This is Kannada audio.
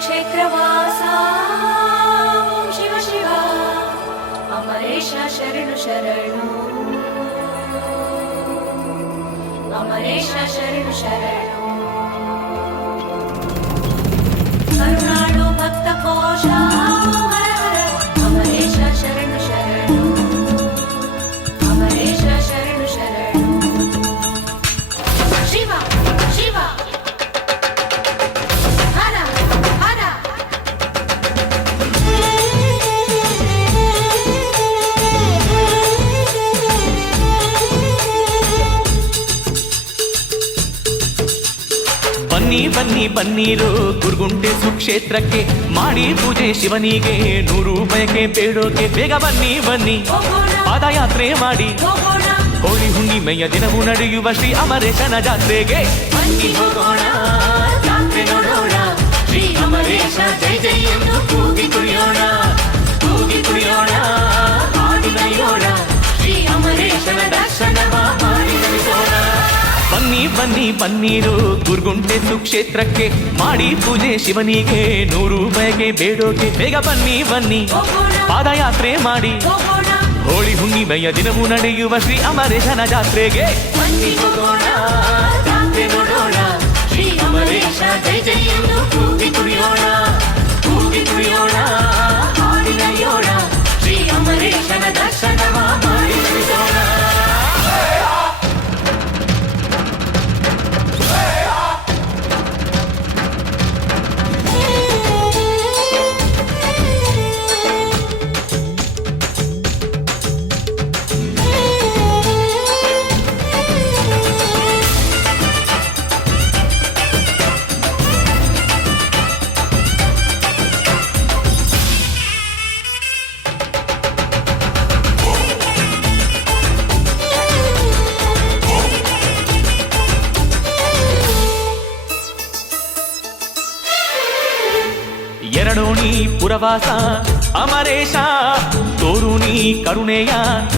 सुक्षेत्रवासा ॐ शिव शिव अमरेश शरणु शरणु अमरेश शरणु शरणु करुणाळु भक्तकोशा हर हर अमरेश शरणु शरणु अमरेश शरणु शरणु शिव शिव हर हर ಬನ್ನಿ ಬನ್ನಿ ಬನ್ನಿರು ಗುರುಗುಂಟೆ ಸುಕ್ಷೇತ್ರಕ್ಕೆ ಮಾಡಿ ಪೂಜೆ ಶಿವನಿಗೆ 100 ಬಯಕೆ ಬೇಡೋಕೆ ಬೇಗ ಬನ್ನಿ ಬನ್ನಿ ಪಾದಯಾತ್ರೆ ಮಾಡಿ ಹೋಳಿ ಹುಣ್ಣಿಮೆಯ ದಿನವೂ ನಡೆಯುವ ಶ್ರೀ ಅಮರೇಶನ ಜಾತ್ರೆಗೆ ಬನ್ನಿ ಹೋಗೋಣ ಜಾತ್ರೆ ನೋಡೋಣ ಶ್ರೀ ಅಮರೇಶ ಜೈ ಜೈ ಎಂದು ಕೂಗಿ ಕುಣಿಯೋಣ ಹಾಡಿ ನಲಿಯೋಣ ಶ್ರೀ ಅಮರೇಶನ ದರ್ಶನವ ಮಾಡಿ ನಮಿಸೋಣ ಬನ್ನಿ ಬನ್ನಿ ಬನ್ನಿರು ಗುರುಗುಂಟೆ ಸುಕ್ಷೇತ್ರಕ್ಕೆ ಮಾಡಿ ಪೂಜೆ ಶಿವನಿಗೆ 100 ಬಯಕೆ ಬೇಡೋಕೆ ಬೇಗ ಬನ್ನಿ ಬನ್ನಿ ಪಾದಯಾತ್ರೆ ಮಾಡಿ ಹೋಳಿ ಹುಣ್ಣಿಮೆಯ ದಿನವೂ ನಡೆಯುವ ಶ್ರೀ ಅಮರೇಶನ ಜಾತ್ರೆಗೆ ಬನ್ನಿ ಹೋಗೋಣ ಜಾತ್ರೆ ನೋಡೋಣ ಶ್ರೀ ಅಮರೇಶ ಜೈ ಜೈ ಎಂದು ಕೂಗಿ ಕುಣಿಯೋಣ ಹಾಡಿ ನಲಿಯೋಣ ಶ್ರೀ ಅಮರೇಶನ ದರ್ಶನವ ಮಾಡಿ ನಮಿಸೋಣ ಎರಡೋಣಿ ಪುರವಾಸ ಅಮರೇಶ ತೋರುಣಿ ಕರುಣೆಯ